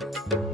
Bye.